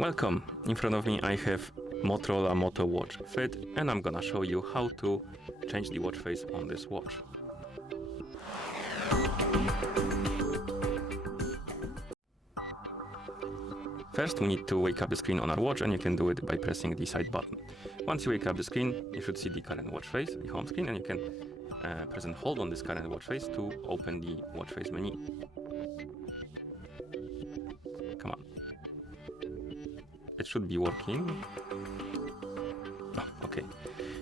Welcome! In front of me I have Motorola Moto Watch Fit, and I'm gonna show you how to change the watch face on this watch. First we need to wake up the screen on our watch, and you can do it by pressing the side button. Once you wake up the screen, you should see the current watch face, the home screen, and you can press and hold on this current watch face to open the watch face menu. Come on. It should be working. Oh, okay.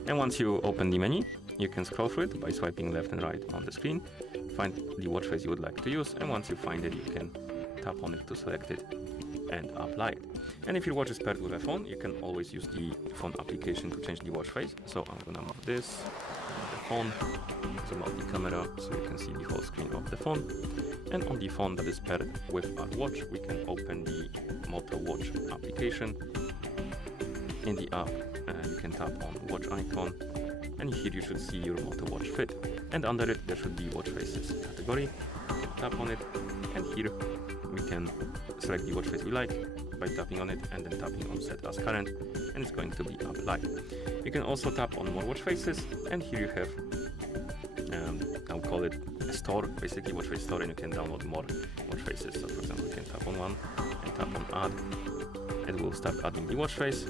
And once you open the menu, you can scroll through it by swiping left and right on the screen, find the watch face you would like to use, and once you find it, you can tap on it to select it and apply it. And if your watch is paired with a phone, you can always use the phone application to change the watch face. So I'm gonna move this, the phone, zoom out the camera so you can see the whole screen of the phone. And on the phone that is paired with our watch, we can open the Moto Watch application. In the app, you can tap on watch icon, and here you should see your Moto Watch Fit. And under it, there should be watch faces category. You can tap on it, and here we can select the watch face we like by tapping on it and then tapping on set as current, and it's going to be applied. You can also tap on more watch faces, and here you have I'll call it a store, basically watch face store, and you can download more watch faces. So for example, you can tap on one and tap on add. It will start adding the watch face.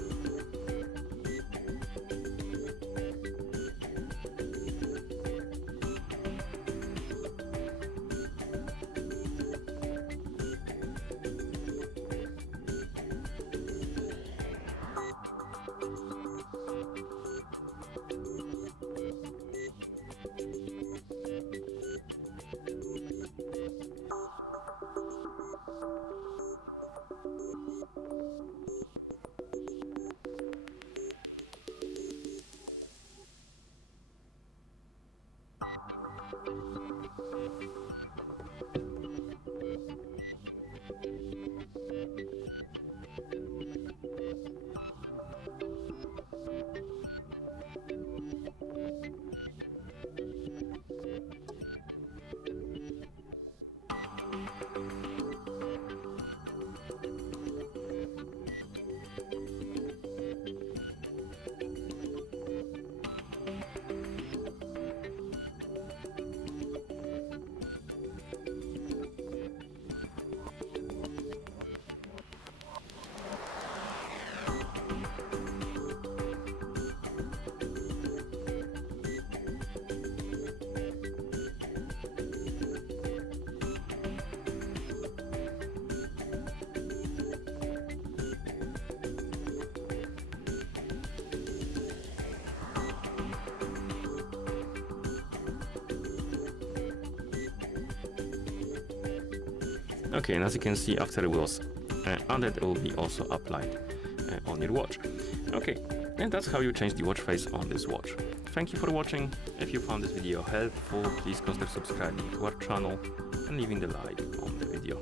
Okay, and as you can see, after it was added, it will be also applied on your watch. Okay, and that's how you change the watch face on this watch. Thank you for watching. If you found this video helpful, please consider subscribing to our channel and leaving the like on the video.